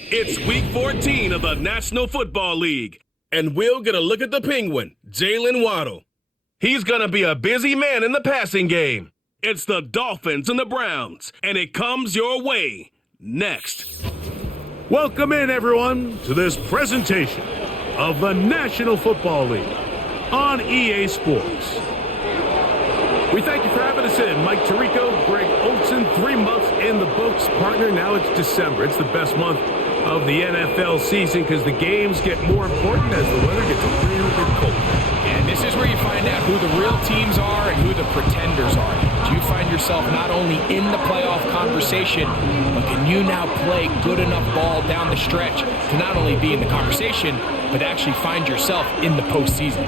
It's Week 14 of the National Football League, and we'll get a look at the Penguin, Jalen Waddle. He's going to be a busy man in the passing game. It's the Dolphins and the Browns, and it comes your way next. Welcome in, everyone, to this presentation of the National Football League on EA Sports. We thank you for having us in. Mike Tirico, Greg Olson, 3 months in the books. Partner, now it's December. It's the best month of the NFL season because the games get more important as the weather gets a little bit colder. And this is where you find out who the real teams are and who the pretenders are. Do you find yourself not only in the playoff conversation, but can you now play good enough ball down the stretch to not only be in the conversation, but actually find yourself in the postseason?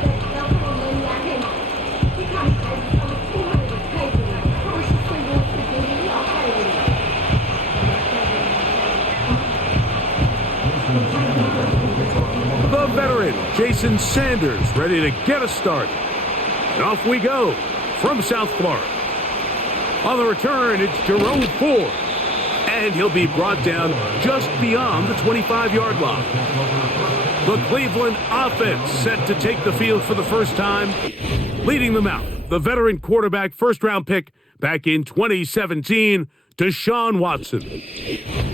The veteran, Jason Sanders, ready to get us started. And off we go from South Florida. On the return, it's Jerome Ford. And he'll be brought down just beyond the 25-yard line. The Cleveland offense set to take the field for the first time. Leading them out, the veteran quarterback, first-round pick back in 2017, Deshaun Watson.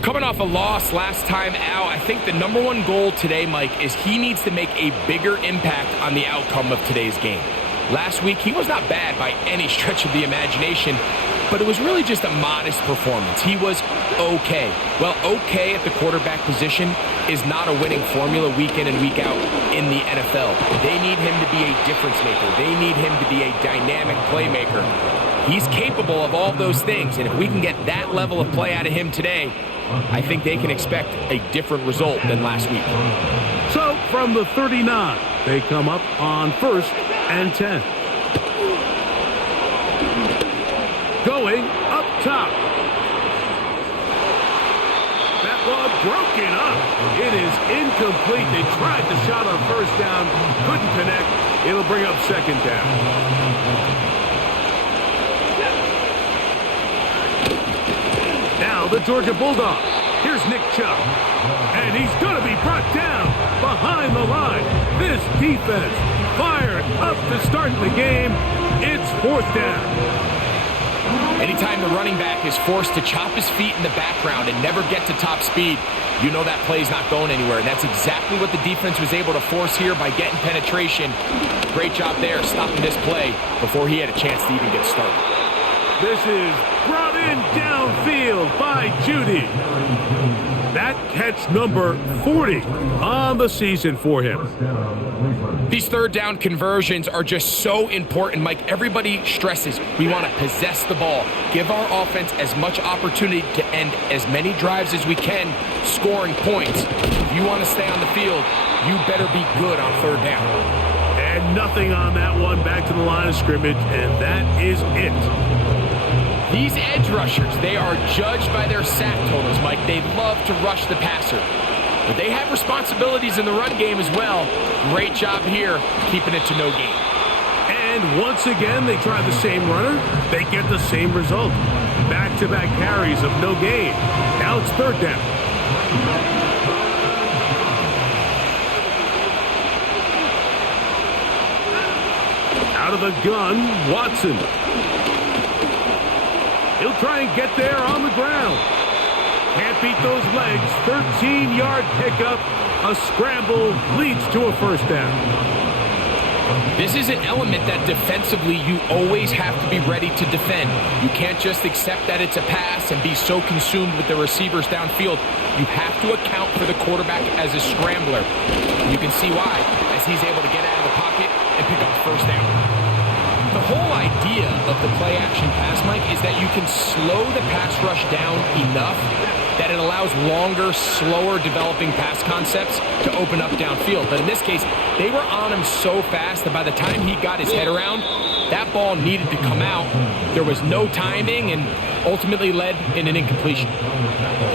Coming off a loss last time out, I think the number one goal today, Mike, is he needs to make a bigger impact on the outcome of today's game. Last week, he was not bad by any stretch of the imagination, but it was really just a modest performance. He was okay. Well, okay at the quarterback position is not a winning formula week in and week out in the NFL. They need him to be a difference maker. They need him to be a dynamic playmaker. He's capable of all those things, and if we can get that level of play out of him today, I think they can expect a different result than last week. So, from the 39, they come up on 1st and 10. Going up top. That ball broken up. It is incomplete. They tried the shot on first down, couldn't connect. It'll bring up second down. Now the Georgia Bulldog. Here's Nick Chubb. And he's going to be brought down behind the line. This defense fired up to start the game. It's 4th down. Anytime the running back is forced to chop his feet in the background and never get to top speed, you know that play's not going anywhere. And that's exactly what the defense was able to force here by getting penetration. Great job there stopping this play before he had a chance to even get started. This is brought in downfield by Judy. That catch number 40 on the season for him. These third down conversions are just so important, Mike. Everybody stresses we want to possess the ball, give our offense as much opportunity to end as many drives as we can, scoring points. If you want to stay on the field, you better be good on third down. And nothing on that one, back to the line of scrimmage, and that is it. These edge rushers, they are judged by their sack totals, Mike. They love to rush the passer. But they have responsibilities in the run game as well. Great job here, keeping it to no gain. And once again, they try the same runner. They get the same result. Back-to-back carries of no gain. Now it's 3rd down. Out of the gun, Watson. He'll try and get there on the ground. Can't beat those legs. 13-yard pickup. A scramble leads to a 1st down. This is an element that defensively you always have to be ready to defend. You can't just accept that it's a pass and be so consumed with the receivers downfield. You have to account for the quarterback as a scrambler. You can see why, as he's able to get out of the pocket and pick up 1st down. The whole idea of the play-action pass, Mike, is that you can slow the pass rush down enough that it allows longer, slower developing pass concepts to open up downfield. But in this case, they were on him so fast that by the time he got his head around, that ball needed to come out. There was no timing and ultimately led in an incompletion.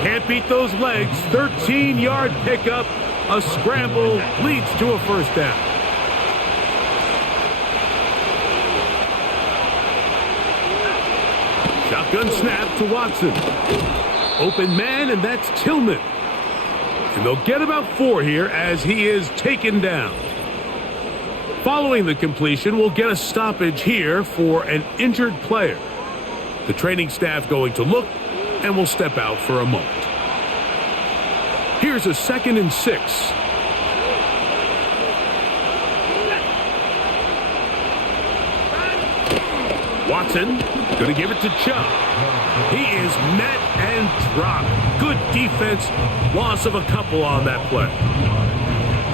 Can't beat those legs. 13-yard pickup. A scramble leads to a 1st down. Shotgun snap to Watson. Open man, and that's Tillman. And they'll get about 4 here as he is taken down. Following the completion, we'll get a stoppage here for an injured player. The training staff going to look and will step out for a moment. Here's a 2nd and 6. Watson going to give it to Chubb. He is met and dropped. Good defense. Loss of a couple on that play.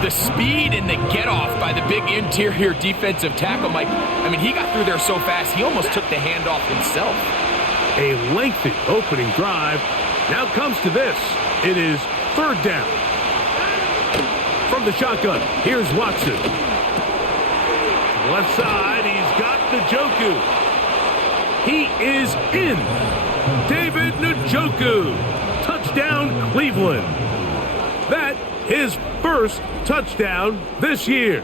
The speed and the get-off by the big interior defensive tackle, Mike. I mean, he got through there so fast, he almost took the handoff himself. A lengthy opening drive. Now comes to this. It is 3rd down. From the shotgun, here's Watson. Left side, he's got Njoku. He is in. David Njoku. Touchdown, Cleveland. That his first touchdown this year.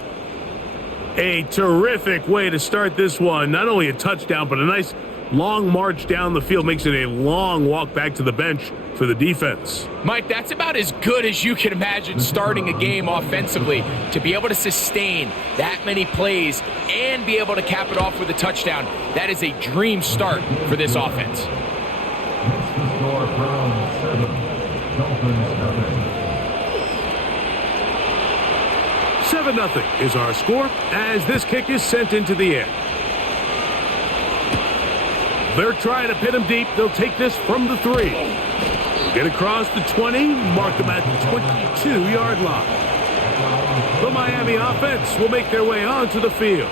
A terrific way to start this one. Not only a touchdown, but a nice long march down the field. Makes it a long walk back to the bench for the defense. Mike, that's about as good as you can imagine starting a game offensively. To be able to sustain that many plays and be able to cap it off with a touchdown, that is a dream start for this offense. 7-0 is our score as this kick is sent into the air. They're trying to pin him deep. They'll take this from the 3. Get across the 20, mark them at the 22-yard line. The Miami offense will make their way onto the field,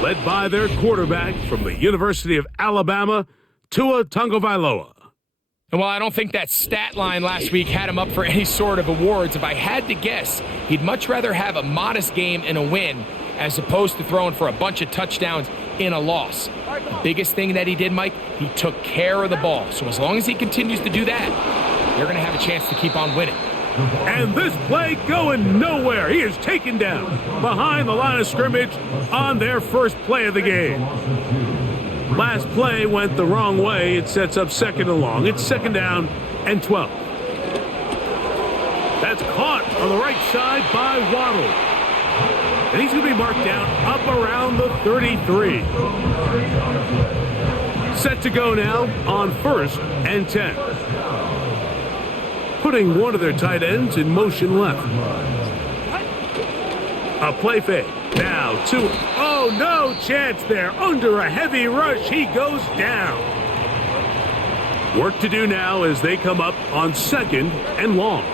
led by their quarterback from the University of Alabama, Tua Tagovailoa. And while I don't think that stat line last week had him up for any sort of awards, if I had to guess, he'd much rather have a modest game and a win as opposed to throwing for a bunch of touchdowns in a loss. The biggest thing that he did, Mike, he took care of the ball. So as long as he continues to do that, they're going to have a chance to keep on winning. And this play going nowhere. He is taken down behind the line of scrimmage on their first play of the game. Last play went the wrong way. It sets up 2nd and long. It's 2nd down and 12. That's caught on the right side by Waddle. And he's going to be marked down up around the 33. Set to go now on 1st and 10. Putting one of their tight ends in motion left. A play fake. Now to, oh, no chance there. Under a heavy rush, he goes down. Work to do now as they come up on 2nd and long.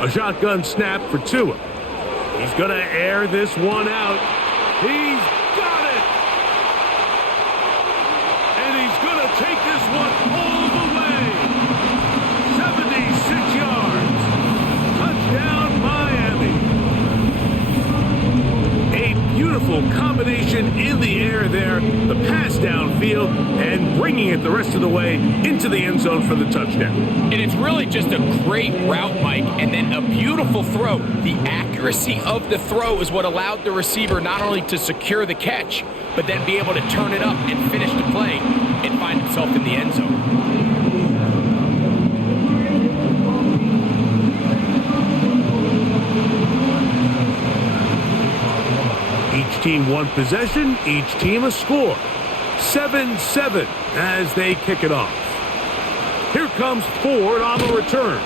A shotgun snap for Tua. He's going to air this one out. He's got it! And he's going to take this one all the way. 76 yards. Touchdown, Miami. A beautiful combination in the air there. The pass downfield and bringing it the rest of the way into the end zone for the touchdown. And it's really just a great route, Mike, and then a beautiful throw. The accuracy of the throw is what allowed the receiver not only to secure the catch, but then be able to turn it up and finish the play and find himself in the end zone. Each team one possession, each team a score. 7-7 as they kick it off. Here comes Ford on the return.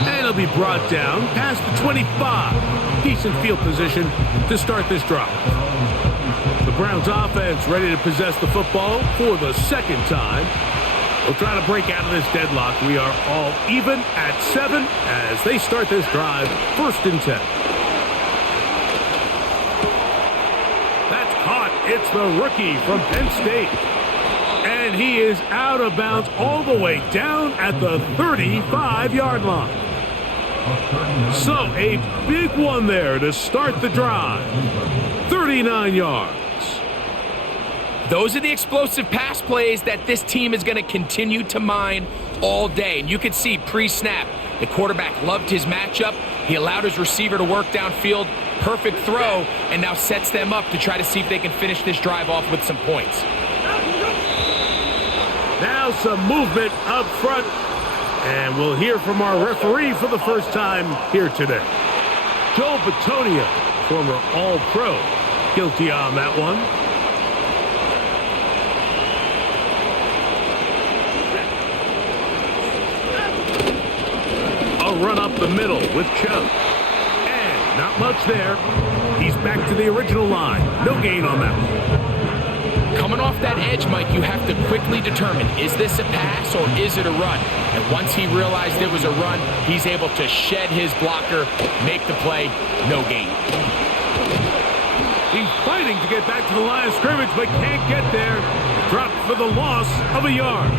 And he'll be brought down past the 25. Decent field position to start this drive. The Browns offense ready to possess the football for the 2nd time. They'll try to break out of this deadlock. We are all even at 7 as they start this drive, 1st and 10. That's caught. It's the rookie from Penn State. And he is out of bounds all the way down at the 35-yard line. So a big one there to start the drive. 39 yards. Those are the explosive pass plays that this team is going to continue to mine all day. And you can see pre-snap, the quarterback loved his matchup. He allowed his receiver to work downfield. Perfect throw, and now sets them up to try to see if they can finish this drive off with some points. Now some movement up front. And we'll hear from our referee for the first time here today. Joel Batonia, former All-Pro, guilty on that one. A run up the middle with Chubb. And not much there. He's back to the original line. No gain on that one. Coming off that edge, Mike, you have to quickly determine, is this a pass or is it a run? And once he realized it was a run, he's able to shed his blocker, make the play, no gain. He's fighting to get back to the line of scrimmage, but can't get there. Dropped for the loss of a yard.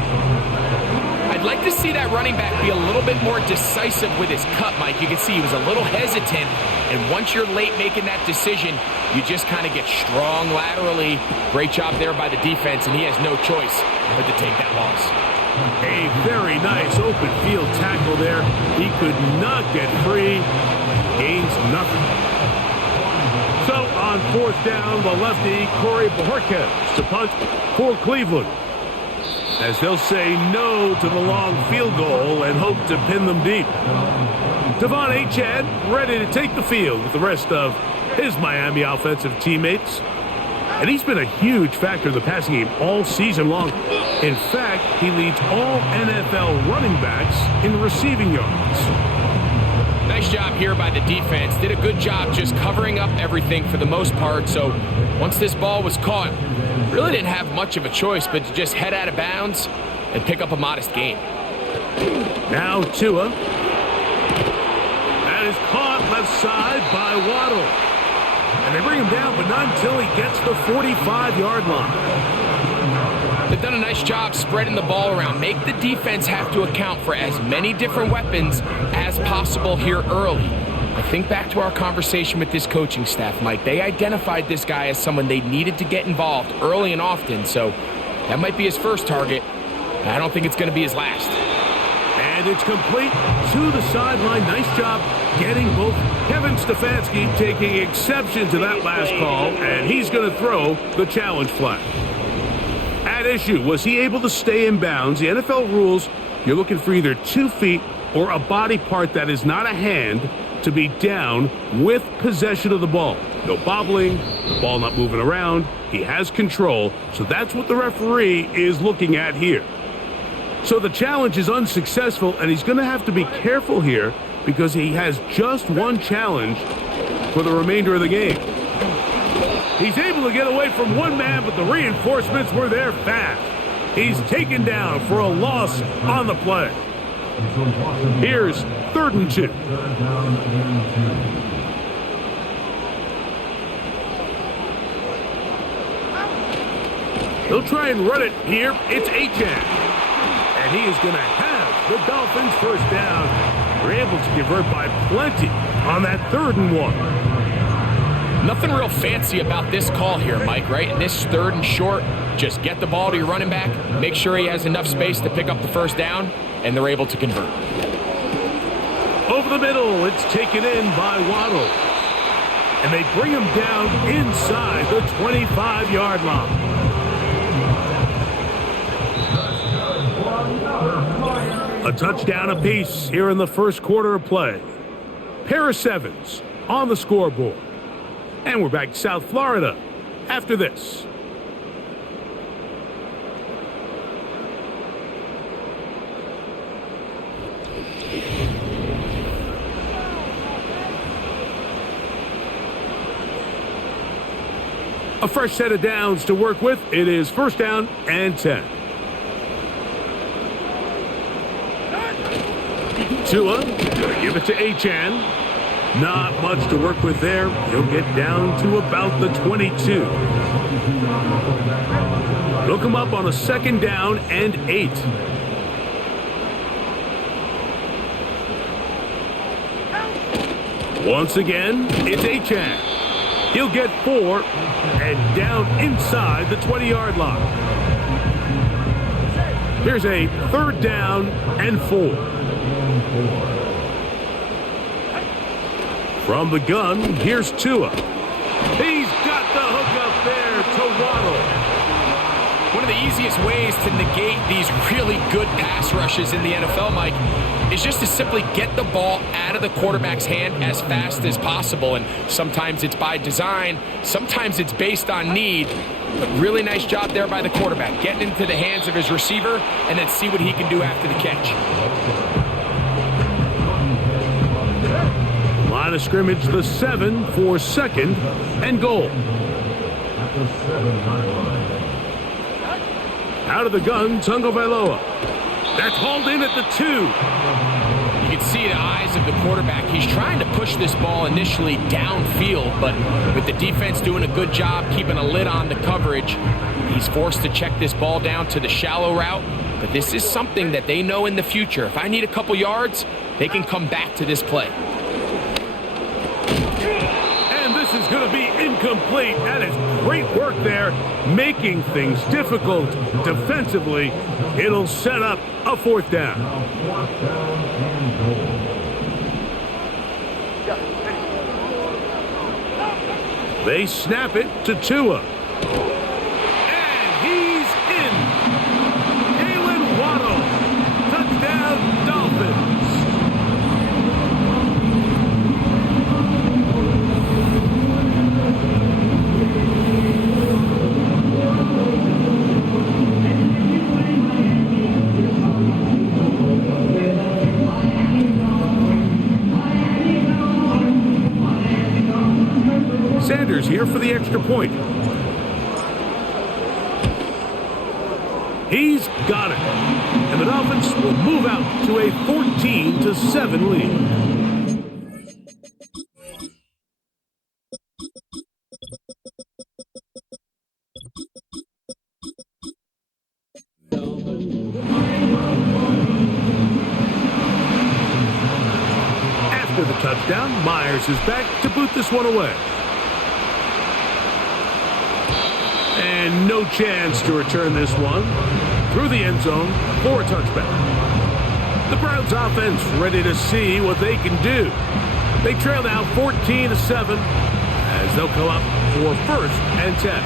I'd like to see that running back be a little bit more decisive with his cut, Mike. You can see he was a little hesitant, and once you're late making that decision, you just kind of get strong laterally. Great job there by the defense, and he has no choice but to take that loss. A very nice open field tackle there. He could not get free. Gains nothing. So on fourth down, the lefty, Corey Bojorquez to punt for Cleveland, as they'll say no to the long field goal and hope to pin them deep. Devon Achane ready to take the field with the rest of his Miami offensive teammates. And he's been a huge factor in the passing game all season long. In fact, he leads all NFL running backs in receiving yards. Nice job here by the defense. Did a good job just covering up everything for the most part. So once this ball was caught, really didn't have much of a choice but to just head out of bounds and pick up a modest gain. Now Tua. That is caught left side by Waddle. And they bring him down, but not until he gets the 45-yard line. They've done a nice job spreading the ball around. Make the defense have to account for as many different weapons as possible here early. I think back to our conversation with this coaching staff, Mike. They identified this guy as someone they needed to get involved early and often, so that might be his first target. I don't think it's going to be his last. And it's complete to the sideline. Nice job getting both. Kevin Stefanski taking exception to that last call, and he's going to throw the challenge flag. At issue, was he able to stay in bounds? The NFL rules, you're looking for either 2 feet or a body part that is not a hand to be down with possession of the ball. No bobbling, the ball not moving around. He has control, so that's what the referee is looking at here. So the challenge is unsuccessful, and he's going to have to be careful here because he has just one challenge for the remainder of the game. He's able to get away from one man, but the reinforcements were there fast. He's taken down for a loss on the play. Here's 3rd and 2. He'll try and run it here. It's Achane. And he is going to have the Dolphins first down. They're able to convert by plenty on that 3rd and 1. Nothing real fancy about this call here, Mike, right? In this 3rd and short, just get the ball to your running back, make sure he has enough space to pick up the first down, and they're able to convert. Over the middle, it's taken in by Waddle. And they bring him down inside the 25-yard line. A touchdown apiece here in the first quarter of play. Pair of 7s on the scoreboard. And we're back to South Florida after this. A fresh set of downs to work with. It is 1st down and 10. Tua, give it to Achane. Not much to work with there. He'll get down to about the 22. They'll come up on a 2nd down and 8. Once again, it's Achane. He'll get 4 and down inside the 20-yard line. Here's a 3rd down and 4. From the gun, here's Tua. He's got the hook up there to Waddle. One of the easiest ways to negate these really good pass rushes in the NFL, Mike, is just to simply get the ball out of the quarterback's hand as fast as possible. And sometimes it's by design, sometimes it's based on need. But really nice job there by the quarterback, getting into the hands of his receiver and then see what he can do after the catch. Line of scrimmage, the 7 for second and goal. Out of the gun, Tagovailoa. That's hauled in at the 2. You can see the eyes of the quarterback. He's trying to push this ball initially downfield, but with the defense doing a good job keeping a lid on the coverage, he's forced to check this ball down to the shallow route. But this is something that they know in the future. If I need a couple yards, they can come back to this play. And this is going to be incomplete. That is great work there, making things difficult defensively. It'll set up a 4th down. They snap it to Tua. And he's in. Jalen Waddle. Touchdown, Dolphins. Sanders here for the extra point. He's got it. And the Dolphins will move out to a 14-7 lead. After the touchdown, Myers is back to boot this one away. And no chance to return this one through the end zone for a touchback. The Browns offense ready to see what they can do. They trail now 14-7 as they'll come up for 1st and 10.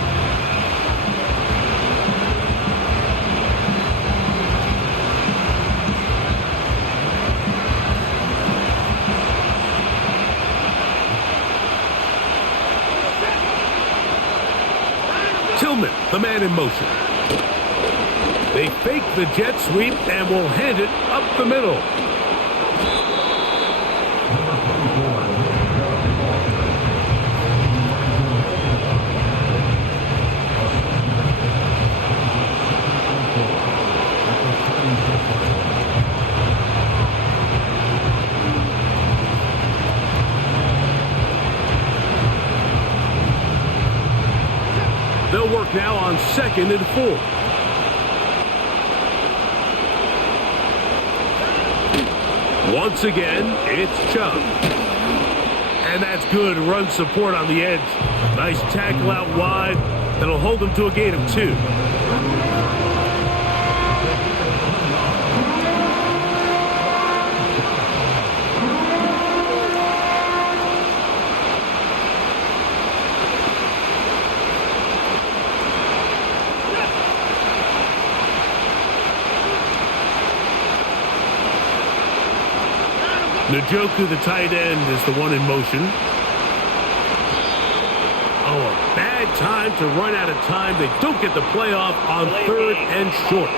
Tillman, the man in motion. They fake the jet sweep and will hand it up the middle. They'll work now on 2nd and 4. Once again, it's Chubb. And that's good run support on the edge. Nice tackle out wide. That'll hold them to a gain of 2. Njoku, the tight end, is the one in motion. Oh, a bad time to run out of time. They don't get the playoff on 3rd and short.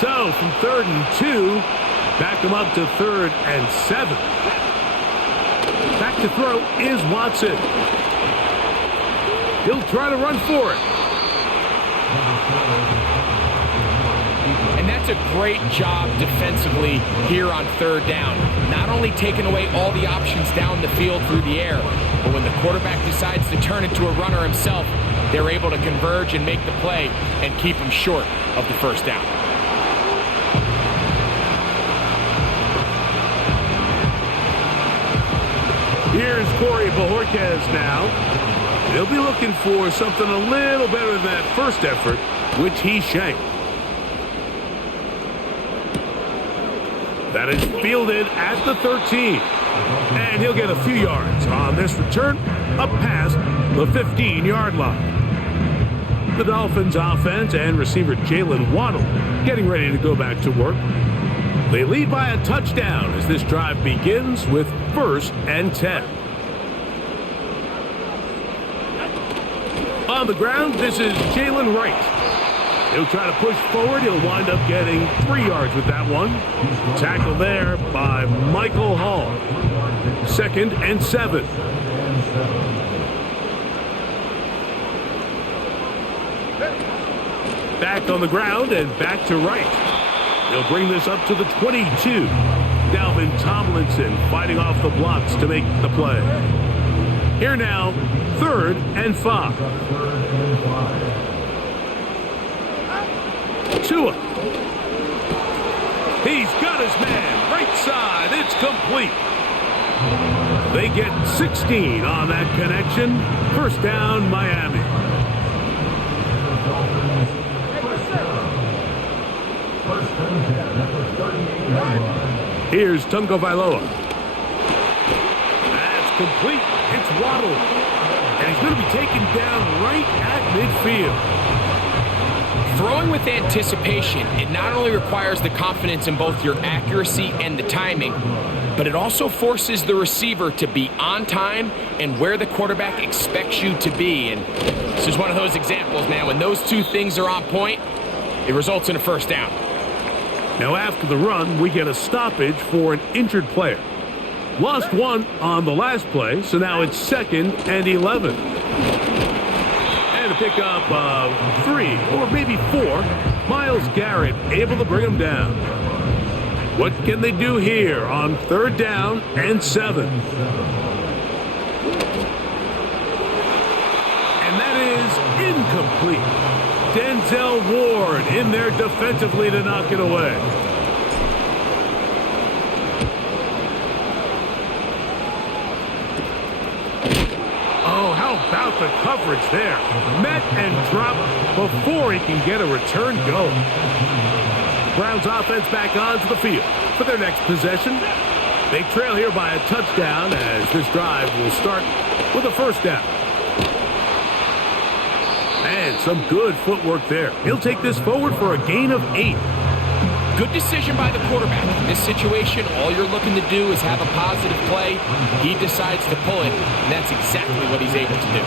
So, from 3rd and 2, back them up to 3rd and 7. Back to throw is Watson. He'll try to run for it. And that's a great job defensively here on 3rd down. Not only taking away all the options down the field through the air, but when the quarterback decides to turn into a runner himself, they're able to converge and make the play and keep him short of the 1st down. Here's Corey Bojorquez now. He'll be looking for something a little better than that first effort, which he shanked. That is fielded at the 13. And he'll get a few yards on this return up past the 15-yard line. The Dolphins offense and receiver Jalen Waddle getting ready to go back to work. They lead by a touchdown as this drive begins with 1st and 10. On the ground, this is Jalen Wright. He'll try to push forward. He'll wind up getting 3 yards with that one. Tackle there by Michael Hall. 2nd and 7. Back on the ground and back to Wright. He'll bring this up to the 22. Dalvin Tomlinson fighting off the blocks to make the play. Here now, 3rd and 5. Tua. He's got his man. Right side. It's complete. They get 16 on that connection. 1st down, Miami. Here's Tungo Vailoa. That's complete. It's Waddle. And he's going to be taken down right at midfield. Throwing with anticipation, it not only requires the confidence in both your accuracy and the timing, but it also forces the receiver to be on time and where the quarterback expects you to be. And this is one of those examples, man. When those two things are on point, it results in a 1st down. Now after the run, we get a stoppage for an injured player. Lost 1 on the last play, so now it's 2nd and 11. And a pickup of 3 or maybe 4. Myles Garrett able to bring him down. What can they do here on 3rd down and 7? And that is incomplete. Denzel Ward in there defensively to knock it away. Oh, how about the coverage there? Met and dropped before he can get a return going. Browns offense back onto the field for their next possession. They trail here by a touchdown as this drive will start with a 1st down. And some good footwork there. He'll take this forward for a gain of 8. Good decision by the quarterback. In this situation, all you're looking to do is have a positive play. He decides to pull it, and that's exactly what he's able to do.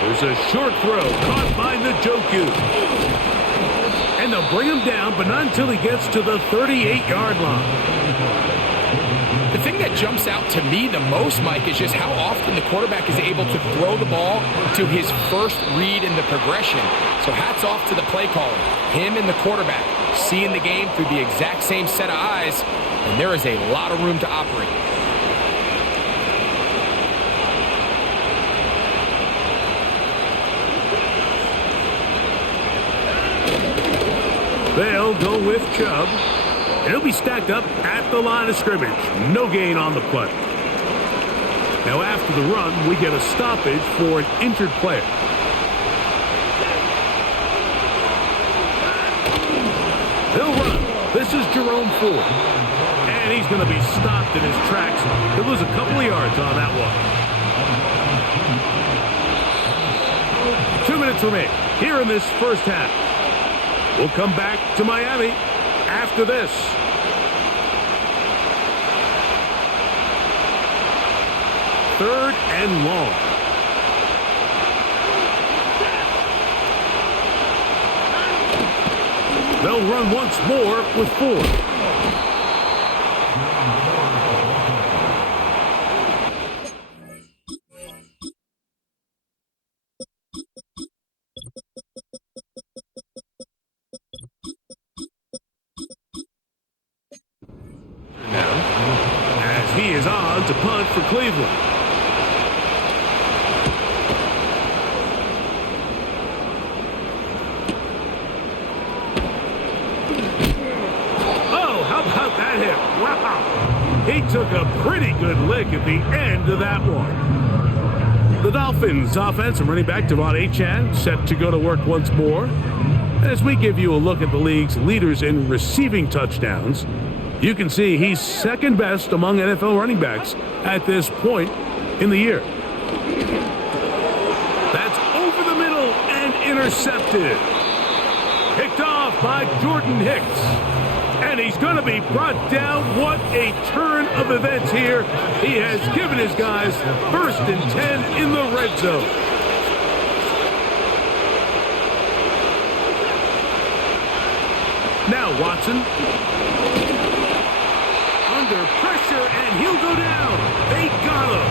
There's a short throw caught by Njoku. And they'll bring him down, but not until he gets to the 38-yard line. The thing that jumps out to me the most, Mike, is just how often the quarterback is able to throw the ball to his first read in the progression. So hats off to the play caller. Him and the quarterback seeing the game through the exact same set of eyes, and there is a lot of room to operate. They'll go with Chubb. And he'll be stacked up at the line of scrimmage. No gain on the play. Now after the run, we get a stoppage for an injured player. They'll run. This is Jerome Ford. And he's going to be stopped in his tracks. He'll lose a couple of yards on that one. 2 minutes remain here in this 1st half. We'll come back to Miami after this. Third and long. They'll run once more with Ford. He is on to punt for Cleveland. Oh, how about that hit? Wow. He took a pretty good lick at the end of that one. The Dolphins offense and running back Devon Achane set to go to work once more. As we give you a look at the league's leaders in receiving touchdowns, You can see he's second best among NFL running backs at this point in the year. That's over the middle and intercepted. Picked off by Jordan Hicks. And he's going to be brought down. What a turn of events here. He has given his guys 1st and 10 in the red zone. Now Watson. Under pressure, and he'll go down. They got him.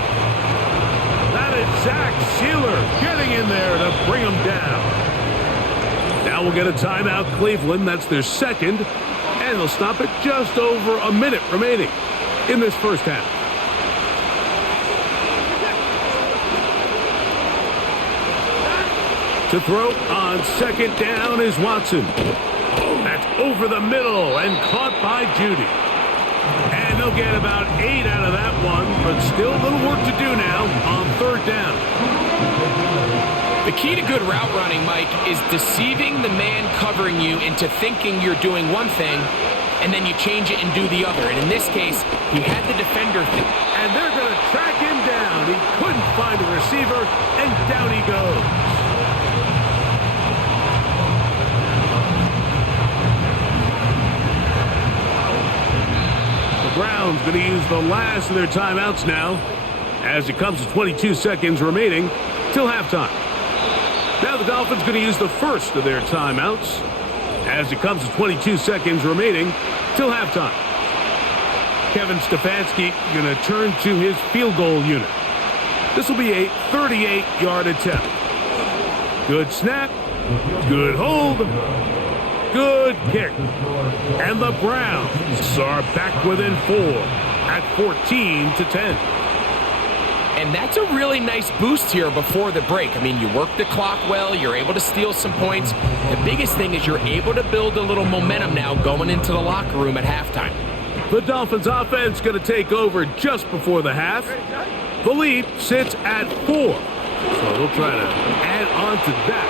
That is Zach Sealer getting in there to bring him down. Now we'll get a timeout, Cleveland. That's their second. And they'll stop it just over a minute remaining in this first half. To throw on second down is Watson. That's over the middle and caught by Judy. And they'll get about 8 out of that one, but still a little work to do now on third down. The key to good route running, Mike, is deceiving the man covering you into thinking you're doing one thing, and then you change it and do the other. And in this case, he had the defender. And they're going to track him down. He couldn't find a receiver, and down he goes. The Browns going to use the last of their timeouts now, as it comes to 22 seconds remaining till halftime. Now the Dolphins going to use the first of their timeouts as it comes to 22 seconds remaining till halftime. Kevin Stefanski going to turn to his field goal unit. This will be a 38-yard attempt. Good snap. Good hold. Good kick. And the Browns are back within 4 at 14-10. And that's a really nice boost here before the break. I mean, you work the clock well. You're able to steal some points. The biggest thing is you're able to build a little momentum now going into the locker room at halftime. The Dolphins offense going to take over just before the half. The lead sits at 4. So they'll try to add on to that.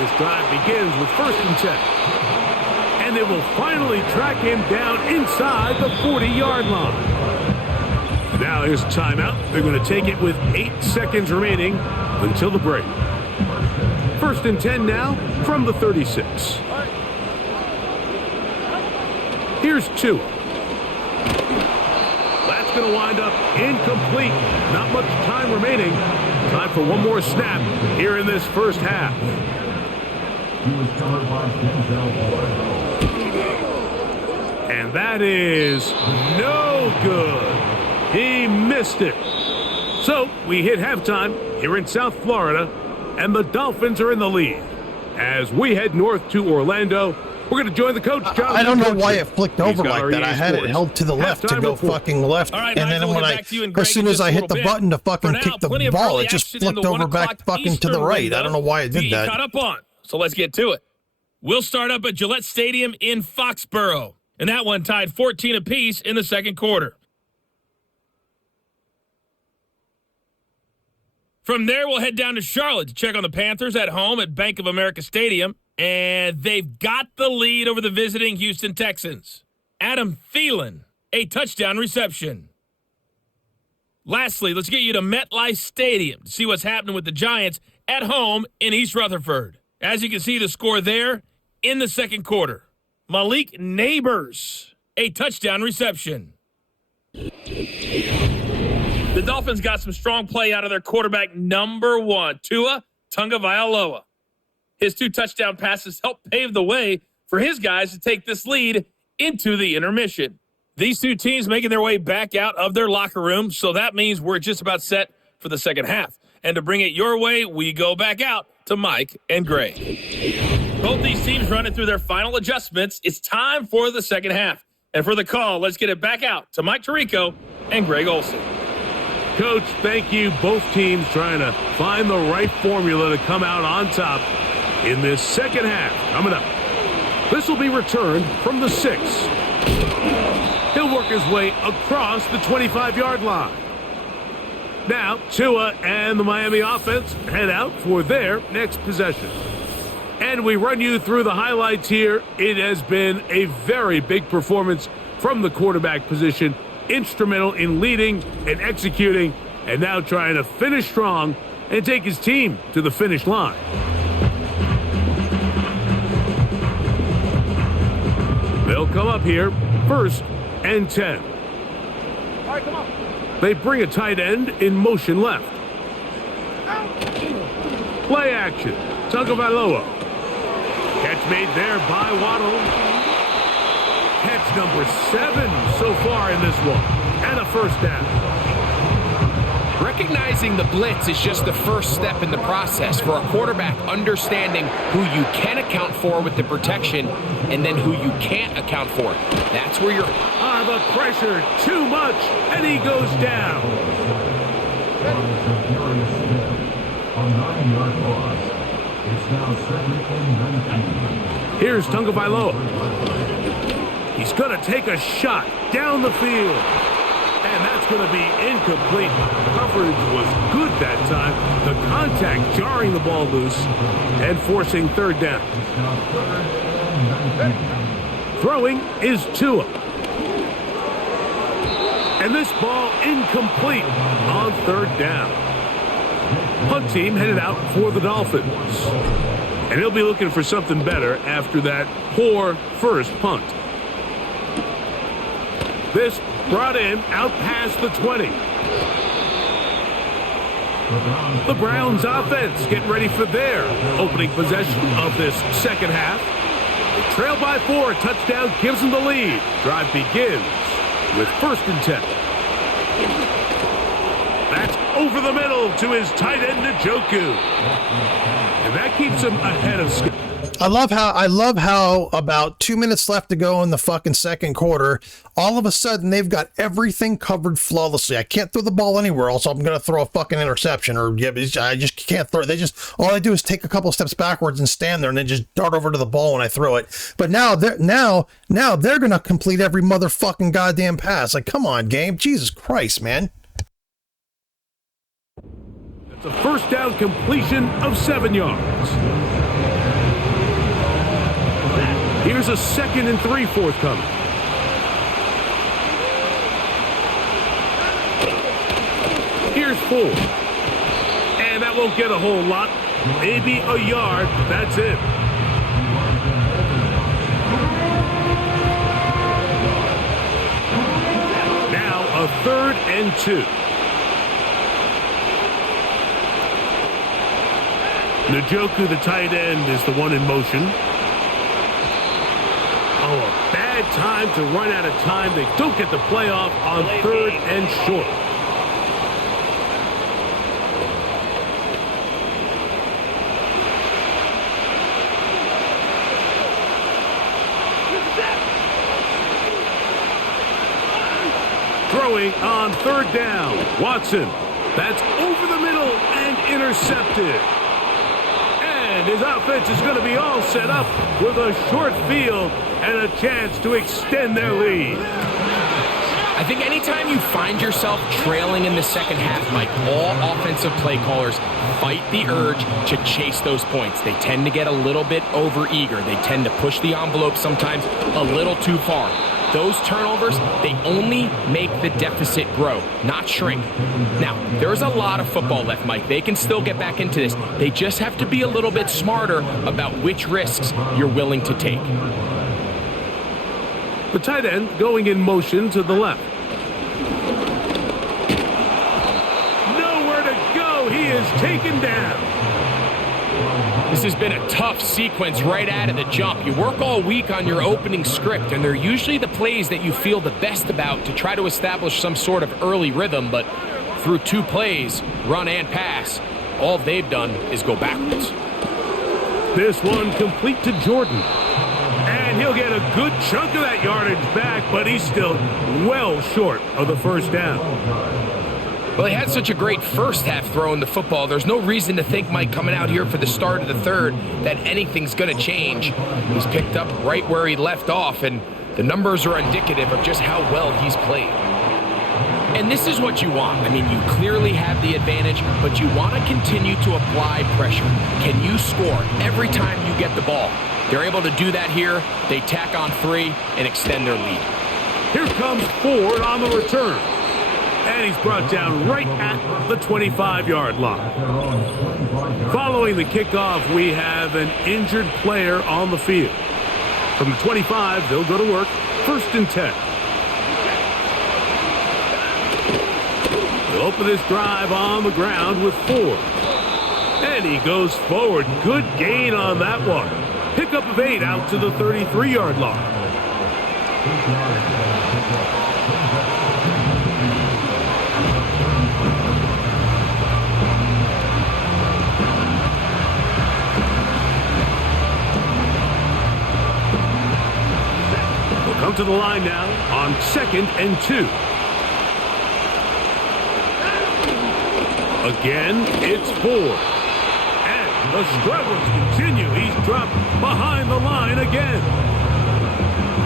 This drive begins with 1st and 10. And they will finally track him down inside the 40-yard line. Now here's a timeout. They're going to take it with 8 seconds remaining until the break. 1st and 10 now from the 36. Here's 2. That's going to wind up incomplete. Not much time remaining. Time for one more snap here in this first half. And that is no good. He missed it. So we hit halftime here in South Florida, and the Dolphins are in the lead. As we head north to Orlando, we're going to join the coach, John. I don't know why it flicked over like that. I had it held to the left to go fucking left, and then when as soon as I hit the button to fucking kick the ball, it just flipped over back fucking to the right. I don't know why it did that. Caught up on. So let's get to it. We'll start up at Gillette Stadium in Foxborough, and that one tied 14 apiece in the second quarter. From there, we'll head down to Charlotte to check on the Panthers at home at Bank of America Stadium. And they've got the lead over the visiting Houston Texans. Adam Thielen, a touchdown reception. Lastly, let's get you to MetLife Stadium to see what's happening with the Giants at home in East Rutherford. As you can see, the score there in the second quarter. Malik Neighbors, a touchdown reception. The Dolphins got some strong play out of their quarterback number 1, Tua Tagovailoa. His 2 touchdown passes helped pave the way for his guys to take this lead into the intermission. These 2 teams making their way back out of their locker room, so that means we're just about set for the second half. And to bring it your way, we go back out to Mike and Greg. Both these teams running through their final adjustments. It's time for the second half. And for the call, let's get it back out to Mike Tirico and Greg Olsen. Coach, thank you. Both teams trying to find the right formula to come out on top in this second half. Coming up, this will be returned from the 6. He'll work his way across the 25-yard line. Now, Tua and the Miami offense head out for their next possession. And we run you through the highlights here. It has been a very big performance from the quarterback position, instrumental in leading and executing, and now trying to finish strong and take his team to the finish line. They'll come up here, 1st and 10. All right, come on. They bring a tight end in motion left. Play action. Tagovailoa. Catch made there by Waddle. Catch number 7 so far in this one. And a first down. Recognizing the blitz is just the first step in the process for a quarterback understanding who you can account for with the protection and then who you can't account for. That's where you're... The pressure, too much, and he goes down. Here's Tagovailoa. He's going to take a shot down the field. And that's going to be incomplete. Coverage was good that time. The contact jarring the ball loose and forcing 3rd down. Throwing is Tua. And this ball incomplete on 3rd down. Punt team headed out for the Dolphins. And he'll be looking for something better after that poor first punt. This brought in out past the 20. The Browns offense getting ready for their opening possession of this second half. They trail by 4. Touchdown gives them the lead. Drive begins with 1st and 10. That's over the middle to his tight end, Njoku. And that keeps him ahead of schedule. I love how about 2 minutes left to go in the fucking second quarter, all of a sudden they've got everything covered flawlessly. I can't throw the ball anywhere else. I'm going to throw a fucking interception I just can't throw it. All I do is take a couple of steps backwards and stand there and then just dart over to the ball when I throw it. But now they're going to complete every motherfucking goddamn pass. Like, come on, game. Jesus Christ, man. It's a first down completion of 7 yards. Here's a 2nd and 3 forthcoming. Here's 4. And that won't get a whole lot. Maybe a yard. That's it. Now a 3rd and 2. Njoku, the tight end, is the one in motion. Oh, a bad time to run out of time. They don't get the play off on 3rd and short. Throwing on 3rd down. Watson. That's over the middle and intercepted. And his offense is going to be all set up with a short field and a chance to extend their lead. I think anytime you find yourself trailing in the second half, Mike, all offensive play callers fight the urge to chase those points. They tend to get a little bit overeager. They tend to push the envelope sometimes a little too far. Those turnovers, they only make the deficit grow, not shrink. Now, there's a lot of football left, Mike. They can still get back into this. They just have to be a little bit smarter about which risks you're willing to take. The tight end going in motion to the left. Nowhere to go. He is taken down. This has been a tough sequence right out of the jump. You work all week on your opening script, and they're usually the plays that you feel the best about to try to establish some sort of early rhythm, but through 2 plays, run and pass, all they've done is go backwards. This one complete to Jordan. And he'll get a good chunk of that yardage back, but he's still well short of the first down. Well, he had such a great first half throwing the football. There's no reason to think, Mike, coming out here for the start of the third, that anything's going to change. He's picked up right where he left off, and the numbers are indicative of just how well he's played. And this is what you want. I mean, you clearly have the advantage, but you want to continue to apply pressure. Can you score every time you get the ball? They're able to do that here. They tack on 3 and extend their lead. Here comes Ford on the return. And he's brought down right at the 25-yard line. Following the kickoff, we have an injured player on the field. From the 25, they'll go to work. 1st and 10. They'll open this drive on the ground with Ford. And he goes forward. Good gain on that one. Pickup of 8 out to the 33-yard line. Come to the line now on 2nd and 2. Again, it's Ford. And the struggles continue. He's dropped behind the line again.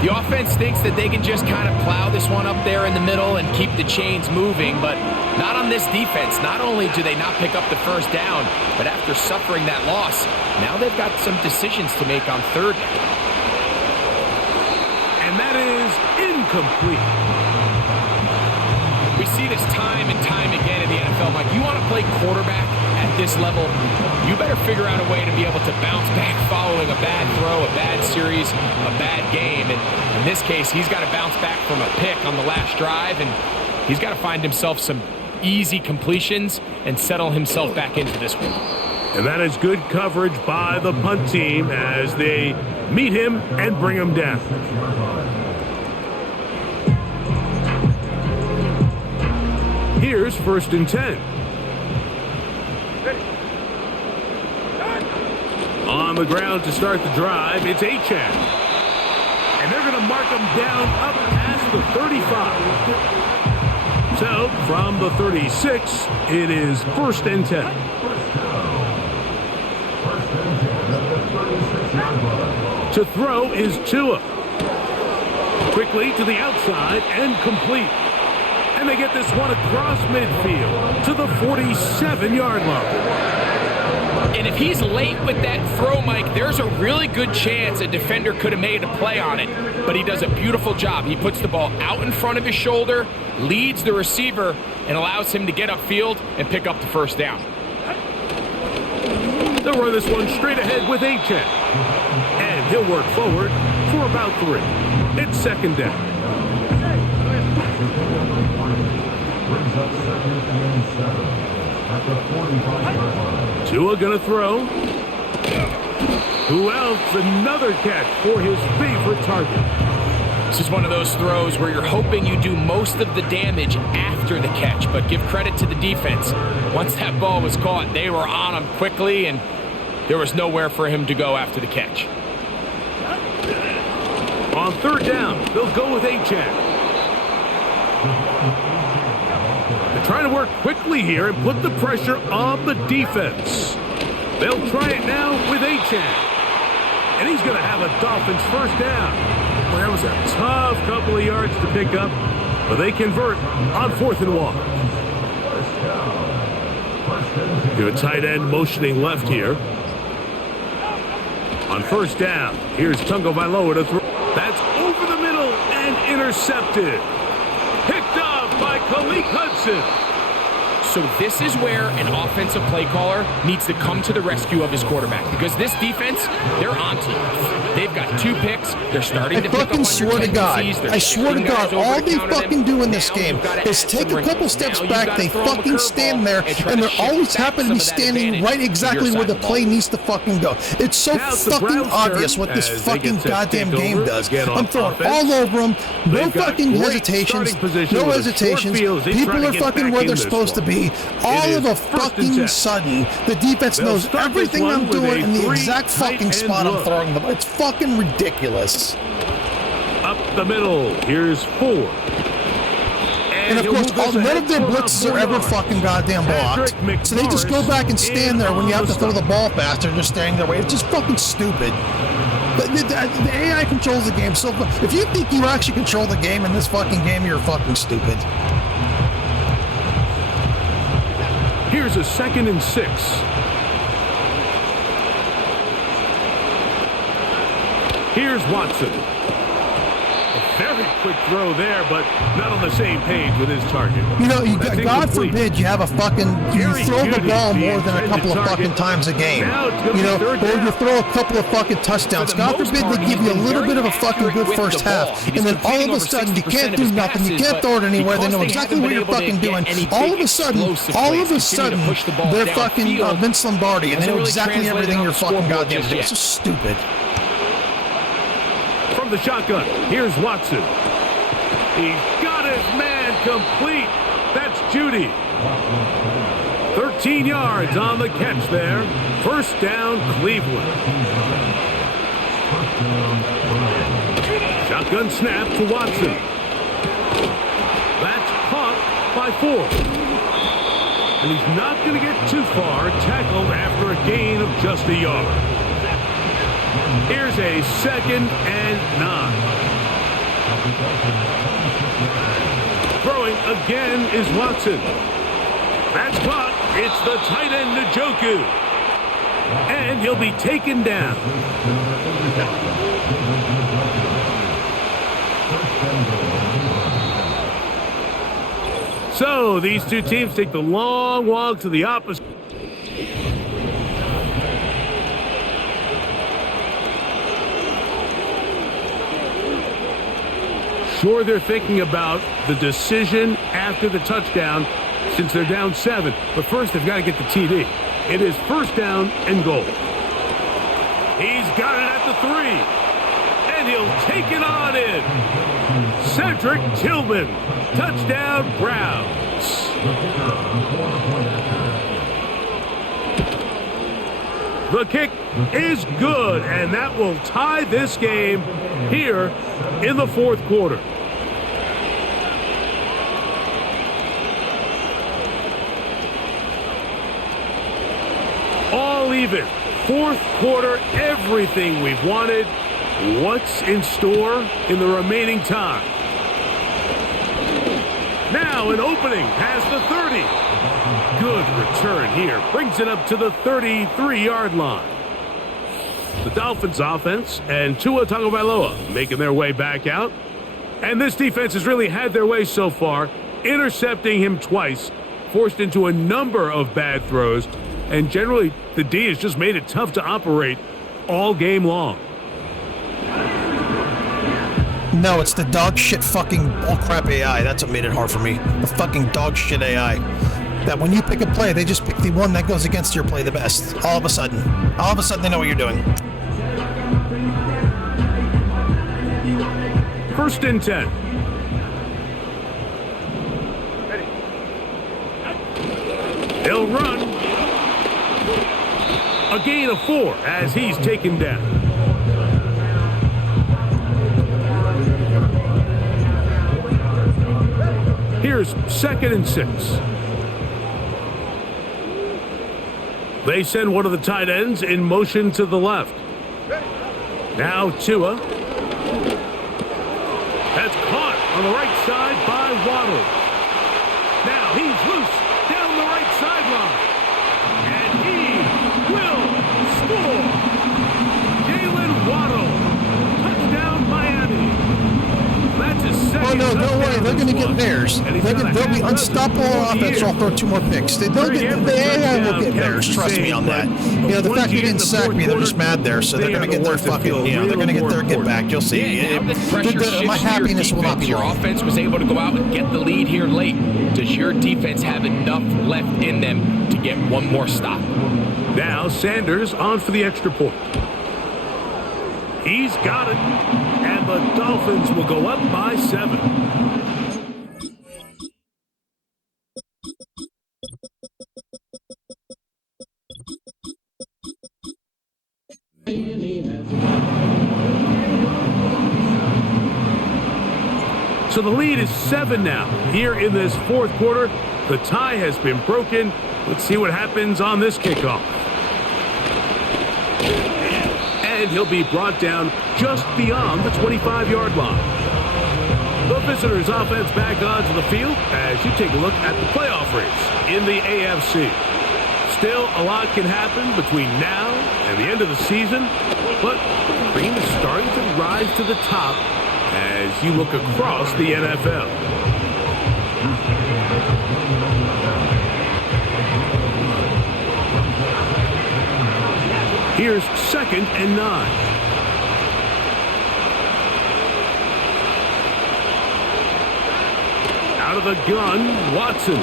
The offense thinks that they can just kind of plow this one up there in the middle and keep the chains moving, but not on this defense. Not only do they not pick up the 1st down, but after suffering that loss, now they've got some decisions to make on 3rd down. And that is incomplete. We see this time and time again in the NFL, Mike. You want to play quarterback at this level, you better figure out a way to be able to bounce back following a bad throw, a bad series, a bad game. And in this case, he's got to bounce back from a pick on the last drive, and he's got to find himself some easy completions and settle himself back into this one. And that is good coverage by the punt team as they meet him and bring him down. Here's 1st and 10. On the ground to start the drive, it's Achane. And they're going to mark him down up past the 35. So, from the 36, it is 1st and 10. To throw is Tua. Quickly to the outside and complete. And they get this one across midfield to the 47-yard line. And if he's late with that throw, Mike, there's a really good chance a defender could have made a play on it. But he does a beautiful job. He puts the ball out in front of his shoulder, leads the receiver, and allows him to get upfield and pick up the 1st down. They'll run this one straight ahead with Achane. And he'll work forward for about 3. It's 2nd down. Tua gonna throw. Who else? Another catch for his favorite target. This is one of those throws where you're hoping you do most of the damage after the catch, but give credit to the defense. Once that ball was caught, they were on him quickly, and there was nowhere for him to go after the catch. On 3rd down, they'll go with Achane. They're trying to work quickly here and put the pressure on the defense. They'll try it now with Achane. And he's going to have a Dolphins 1st down. Well, that was a tough couple of yards to pick up, but they convert on 4th and 1. Good tight end motioning left here. On 1st down, here's Tagovailoa to throw. That's over the middle and intercepted. Picked up by Khaleke Hudson. So this is where an offensive play caller needs to come to the rescue of his quarterback, because this defense, they're onto you. They've got 2 picks. They're starting to pick up on your tendencies. I swear to God, all they fucking do in this game is take a couple steps back, they fucking stand there, and they're always happen to be standing right exactly where the play needs to fucking go. It's so fucking obvious what this fucking goddamn game does. I'm throwing all over them, no fucking hesitations, no hesitations. People are fucking where they're supposed to be. All of a fucking sudden, the defense knows everything I'm doing in the exact fucking spot I'm throwing them. It's fucking ridiculous. Up the middle, here's Ford. And of course, none of their blitzes are ever fucking goddamn blocked. So they just go back and stand there when you have to throw the ball fast. They're just standing their way. It's just fucking stupid. The AI controls the game. So if you think you actually control the game in this fucking game, you're fucking stupid. Here's a 2nd and 6. Here's Watson. Very quick throw there, but not on the same page with his target. You know, That's God incomplete. forbid you have a fucking, you throw the ball more than a couple of fucking times a game. You know, or you throw a couple of fucking touchdowns. God forbid they give you a little bit of a fucking good first half, and then all of a sudden you can't do nothing, you can't throw it anywhere, they know exactly what you're fucking doing. All of a sudden, they're fucking Vince Lombardi, and they know exactly everything you're fucking goddamn doing. It's so stupid. From the shotgun, here's Watson. He's got his man complete. That's Judy. 13 yards on the catch there. First down, Cleveland. Shotgun snap to Watson. That's caught by 4. And he's not going to get too far, tackled after a gain of just a yard. Here's a 2nd and 9. Throwing again is Watson. That's caught. It's the tight end, Njoku. And he'll be taken down. So these two teams take the long walk to the opposite. Sure, they're thinking about the decision after the touchdown since they're down 7. But first, they've got to get the TD. It is first down and goal. He's got it at the 3. And he'll take it on in. Cedric Tillman. Touchdown, Browns. The kick is good, and that will tie this game here in the 4th quarter. All even. 4th quarter, everything we've wanted. What's in store in the remaining time? Now an opening past the 30. Good return here. Brings it up to the 33-yard line. The Dolphins offense and Tua Tagovailoa making their way back out. And this defense has really had their way so far, intercepting him twice, forced into a number of bad throws, and generally the D has just made it tough to operate all game long. No, it's the dog shit fucking bullcrap AI. That's what made it hard for me. The fucking dog shit AI. That when you pick a play, they just pick the one that goes against your play the best. All of a sudden they know what you're doing. First and 10. They'll run. A gain of 4 as he's taken down. Here's 2nd and 6. They send one of the tight ends in motion to the left. Now Tua. That's caught on the right side by Waddle. Now he's loose down the right sideline. And he will score. Jalen Waddle. Touchdown Miami. That's his second. Oh, no, don't worry. They're going to get theirs. They'll be unstoppable on offense. They'll throw 2 more picks. They'll get theirs. Trust me on that. You know, the fact you didn't sack me, they're just mad there. So they're going to get their fucking, you know, they're going to get their get back. You'll see. My happiness will not be your long. offense was able to go out and get the lead here late. Does your defense have enough left in them to get one more stop? Now Sanders on for the extra point. He's got it. And the Dolphins will go up by 7. So the lead is 7 now. Here in this 4th quarter, the tie has been broken. Let's see what happens on this kickoff. And he'll be brought down just beyond the 25-yard line. The visitors' offense back onto the field as you take a look at the playoff race in the AFC. Still, a lot can happen between now and the end of the season, but the cream is starting to rise to the top as you look across the NFL. Here's 2nd and 9. Out of the gun, Watson.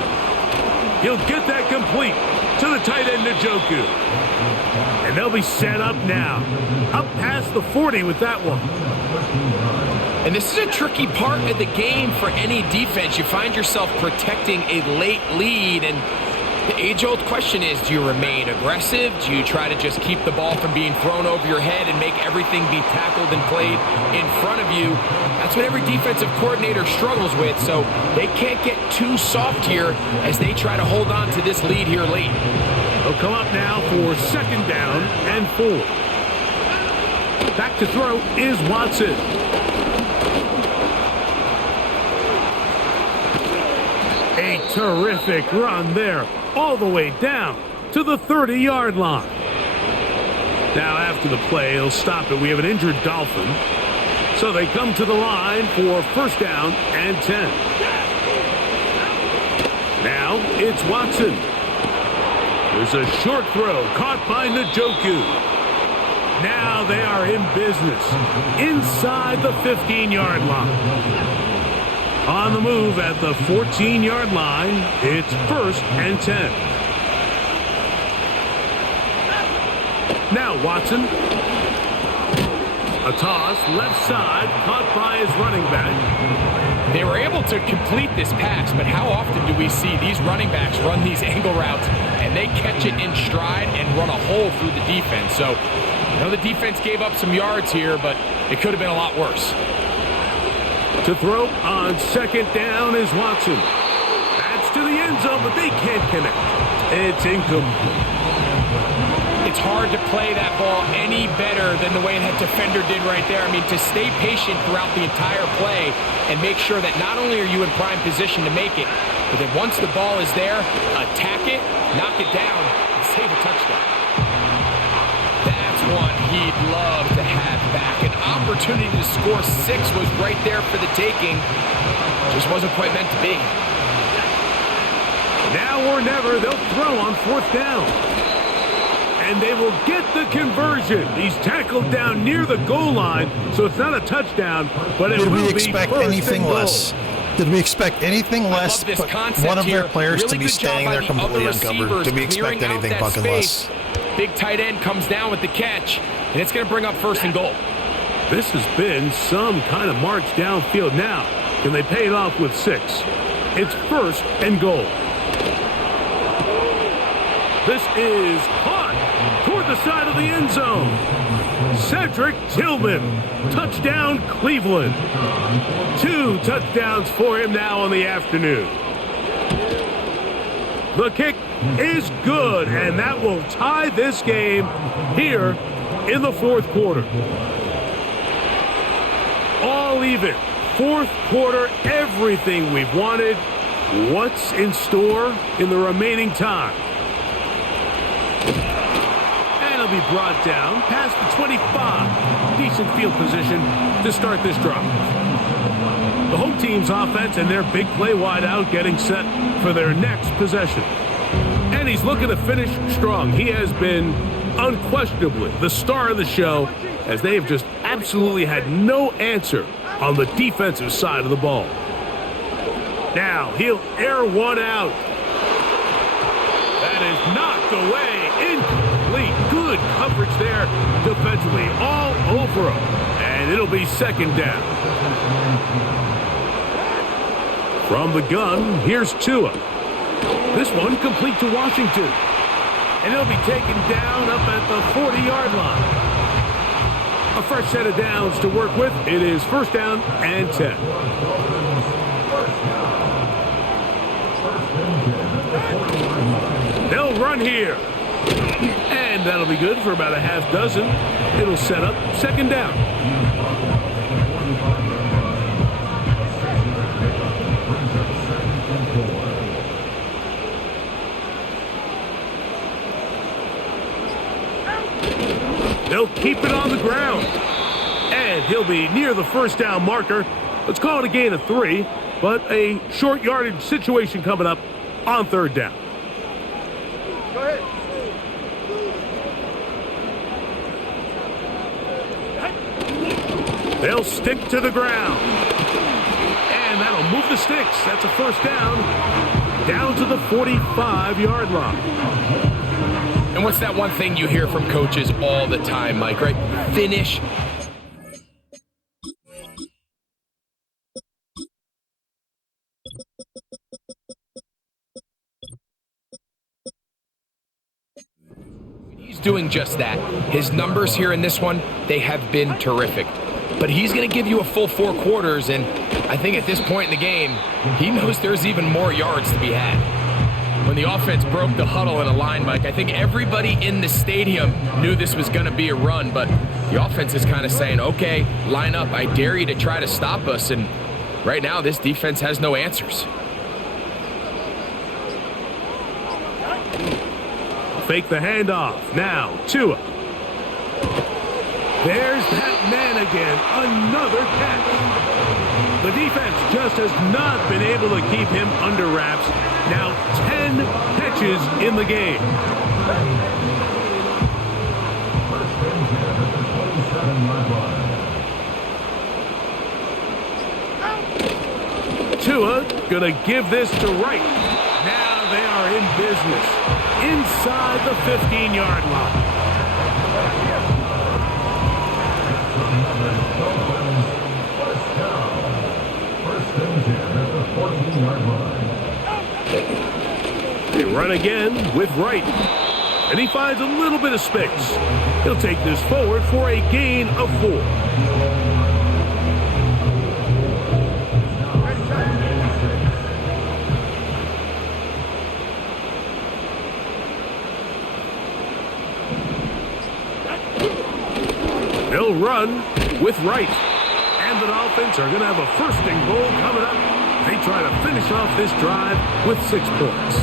He'll get that complete to the tight end, Njoku. And they'll be set up now. Up past the 40 with that one. And this is a tricky part of the game for any defense. You find yourself protecting a late lead, and the age-old question is, do you remain aggressive? Do you try to just keep the ball from being thrown over your head and make everything be tackled and played in front of you? That's what every defensive coordinator struggles with, so they can't get too soft here as they try to hold on to this lead here late. They'll come up now for 2nd down and 4. Back to throw is Watson. A terrific run there, all the way down to the 30-yard line. Now after the play, he'll stop it. We have an injured Dolphin. So they come to the line for 1st down and 10. Now it's Watson. There's a short throw caught by Njoku. Now they are in business inside the 15-yard line. On the move at the 14-yard line, it's 1st and 10. Now Watson. A toss, left side, caught by his running back. They were able to complete this pass, but how often do we see these running backs run these angle routes and they catch it in stride and run a hole through the defense? So, the defense gave up some yards here, but it could have been a lot worse. To throw on 2nd down is Watson. That's to the end zone, but they can't connect. It's incomplete. It's hard to play that ball any better than the way that defender did right there. I mean, to stay patient throughout the entire play and make sure that not only are you in prime position to make it, but that once the ball is there, attack it, knock it down, and save a touchdown. That's one he'd love to have back. An opportunity to score 6 was right there for the taking. Just wasn't quite meant to be. Now or never, they'll throw on 4th down. And they will get the conversion. He's tackled down near the goal line, so it's not a touchdown, but it will be Did we expect anything less? Did we expect anything less but one of their players to be standing there completely uncovered? Did we expect anything fucking less? Big tight end comes down with the catch, and it's going to bring up 1st and goal. This has been some kind of march downfield now. Can they pay it off with 6? It's 1st and goal. This is caught toward the side of the end zone. Cedric Tillman. Touchdown, Cleveland. 2 touchdowns for him now on the afternoon. The kick is good, and that will tie this game here in the 4th quarter. All even. 4th quarter, everything we've wanted. What's in store in the remaining time? Be brought down past the 25. Decent field position to start this drive. The home team's offense and their big play wideout getting set for their next possession. And he's looking to finish strong. He has been unquestionably the star of the show, as they have just absolutely had no answer on the defensive side of the ball. Now he'll air one out. That is knocked away. Incomplete. Good coverage there defensively, all over him. And it'll be 2nd down. From the gun, here's Tua. This one complete to Washington. And he'll be taken down up at the 40-yard line. A fresh set of downs to work with. It is 1st down and 10. They'll run here. And that'll be good for about a half dozen. It'll set up 2nd down. They'll keep it on the ground. And And he'll be near the first down marker. Let's call it a gain of 3, but a short yardage situation coming up on third down. Go ahead. They'll stick to the ground. And that'll move the sticks. That's a first down. Down to the 45-yard line. And what's that one thing you hear from coaches all the time, Mike, right? Finish. He's doing just that. His numbers here in this one, they have been terrific. But he's going to give you a full 4 quarters, and I think at this point in the game, he knows there's even more yards to be had. When the offense broke the huddle in a line, Mike, I think everybody in the stadium knew this was going to be a run, but the offense is kind of saying, okay, line up, I dare you to try to stop us, and right now this defense has no answers. Fake the handoff. Now, Tua. There's that man again. Another catch. The defense just has not been able to keep him under wraps. Now 10 catches in the game. Tua gonna give this to Wright. Now they are in business inside the 15-yard line. They run again with Wright. And he finds a little bit of space. He'll take this forward for a gain of 4. They'll run with Wright. And the Dolphins are going to have a first and goal coming up. They try to finish off this drive with 6 points.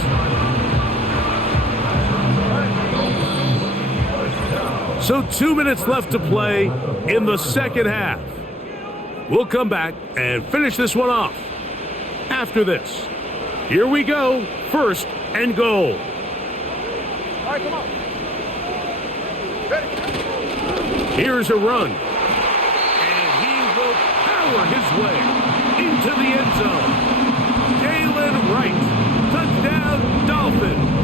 So 2 minutes left to play in the second half. We'll come back and finish this one off after this. Here we go. First and goal. All right, come on. Ready. Here's a run. And he will power his way into the end zone. Jalen Wright. Touchdown, Dolphins.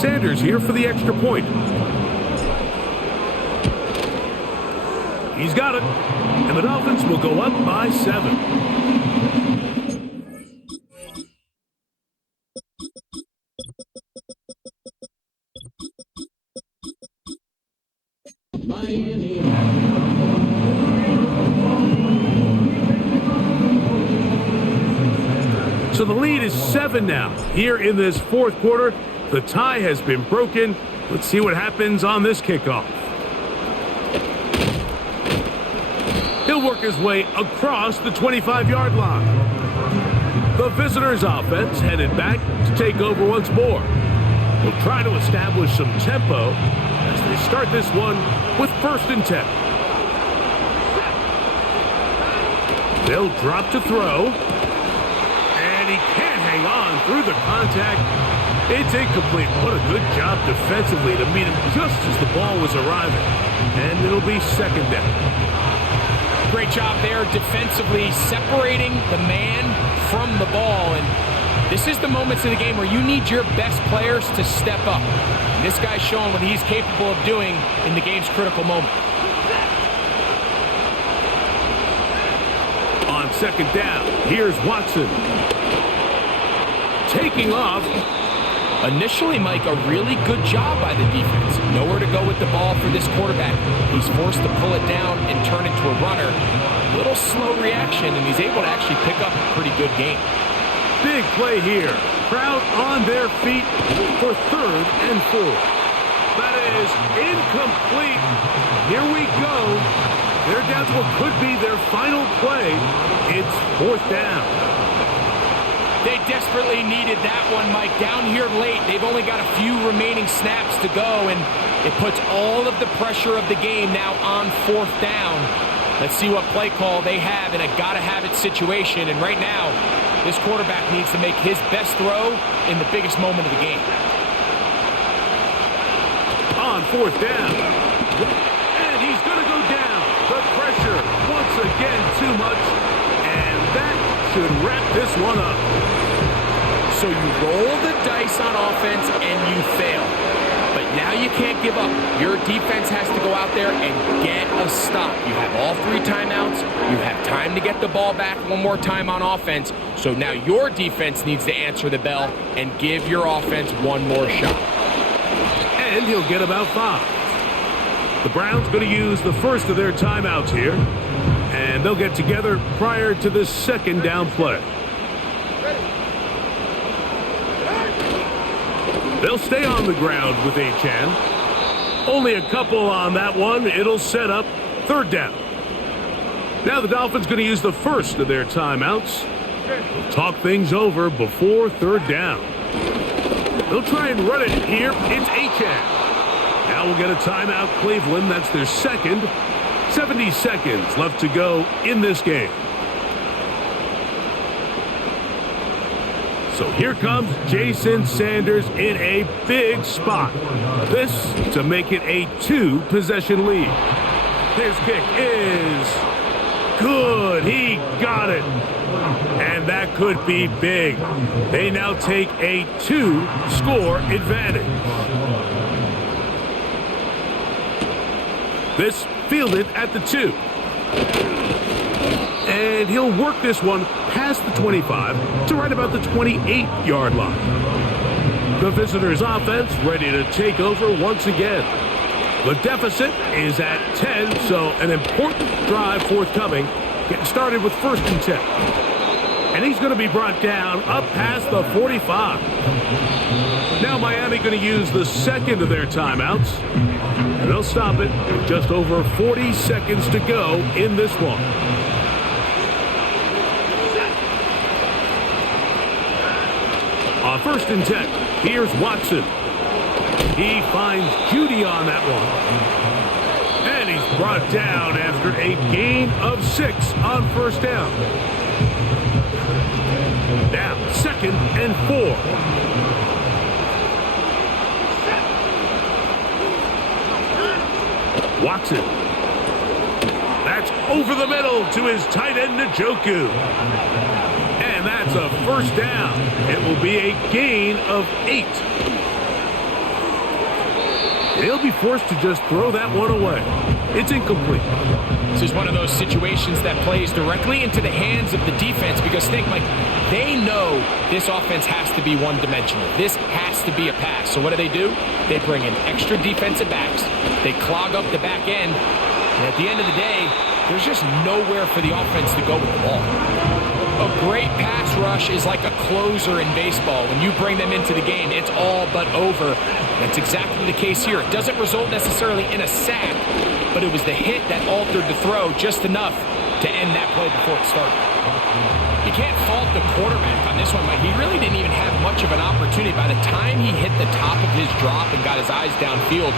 Sanders here for the extra point. He's got it. And the Dolphins will go up by 7. So the lead is 7 now. Here in this fourth quarter, the tie has been broken. Let's see what happens on this kickoff. He'll work his way across the 25-yard line. The visitors' offense headed back to take over once more. Will try to establish some tempo as they start this one with first and 10. They'll drop to throw. And he can't hang on through the contact. It's incomplete. What a good job defensively to meet him just as the ball was arriving. And it'll be second down. Great job there defensively, separating the man from the ball. And this is the moments of the game where you need your best players to step up. And this guy's showing what he's capable of doing in the game's critical moment. On second down, here's Watson. Taking off. Initially, Mike, a really good job by the defense. Nowhere to go with the ball for this quarterback. He's forced to pull it down and turn into a runner. A little slow reaction, and he's able to actually pick up a pretty good game. Big play here. Crowd on their feet for third and 4. That is incomplete. Here we go. They're down to what could be their final play. It's 4th down. They desperately needed that one, Mike. Down here late, they've only got a few remaining snaps to go, and it puts all of the pressure of the game now on 4th down. Let's see what play call they have in a gotta-have-it situation. And right now, this quarterback needs to make his best throw in the biggest moment of the game. On 4th down. And he's going to go down. The pressure, once again, too much. And that should wrap this one up. So you roll the dice on offense and you fail. But now you can't give up. Your defense has to go out there and get a stop. You have all 3 timeouts. You have time to get the ball back one more time on offense. So now your defense needs to answer the bell and give your offense one more shot. And he'll get about 5. The Browns going to use the first of their timeouts here. And they'll get together prior to the 2nd down play. They'll stay on the ground with Achane. Only a couple on that one. It'll set up 3rd down. Now the Dolphins going to use the first of their timeouts. They'll talk things over before 3rd down. They'll try and run it here. It's Achane. Now we'll get a timeout, Cleveland. That's their 2nd. 70 seconds left to go in this game. So here comes Jason Sanders in a big spot. This to make it a 2-possession lead. His kick is good. He got it. And that could be big. They now take a 2-score advantage. This fielded at the 2. And he'll work this one past the 25 to right about the 28-yard line. The visitors' offense ready to take over once again. The deficit is at 10, so an important drive forthcoming. Getting started with 1st and 10. And he's going to be brought down up past the 45. Now Miami going to use the 2nd of their timeouts. And they'll stop it with just over 40 seconds to go in this one. On 1st and 10, here's Watson. He finds Judy on that one. And he's brought down after a gain of 6 on 1st down. Now, 2nd and 4. Watson. That's over the middle to his tight end, Njoku. And that's a 1st down. It will be a gain of 8. They'll be forced to just throw that one away. It's incomplete. This is one of those situations that plays directly into the hands of the defense because think, like, they know this offense has to be one-dimensional. This has to be a pass. So what do? They bring in extra defensive backs. They clog up the back end. And at the end of the day, there's just nowhere for the offense to go with the ball. A great pass rush is like a closer in baseball. When you bring them into the game, it's all but over. That's exactly the case here. It doesn't result necessarily in a sack, but it was the hit that altered the throw just enough to end that play before it started. You can't fault the quarterback on this one, but he really didn't even have much of an opportunity. By the time he hit the top of his drop and got his eyes downfield,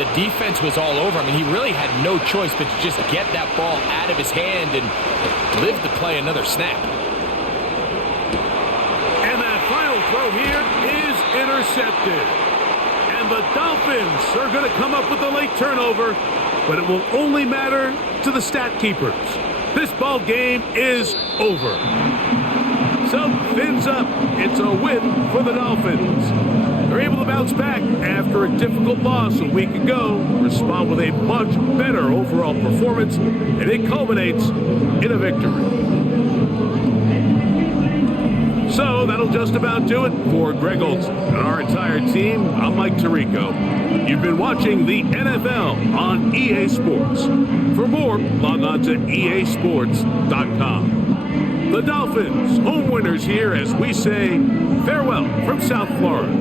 the defense was all over him, and he really had no choice but to just get that ball out of his hand and live to play another snap. And that final throw here is intercepted. And the Dolphins are going to come up with a late turnover, but it will only matter to the stat keepers. This ball game is over. So, fins up. It's a win for the Dolphins. They're able to bounce back after a difficult loss a week ago, respond with a much better overall performance, and it culminates in a victory. So that'll just about do it for Greg Olson and our entire team. I'm Mike Tirico. You've been watching the NFL on EA Sports. For more, log on to easports.com. The Dolphins, home winners here as we say farewell from South Florida.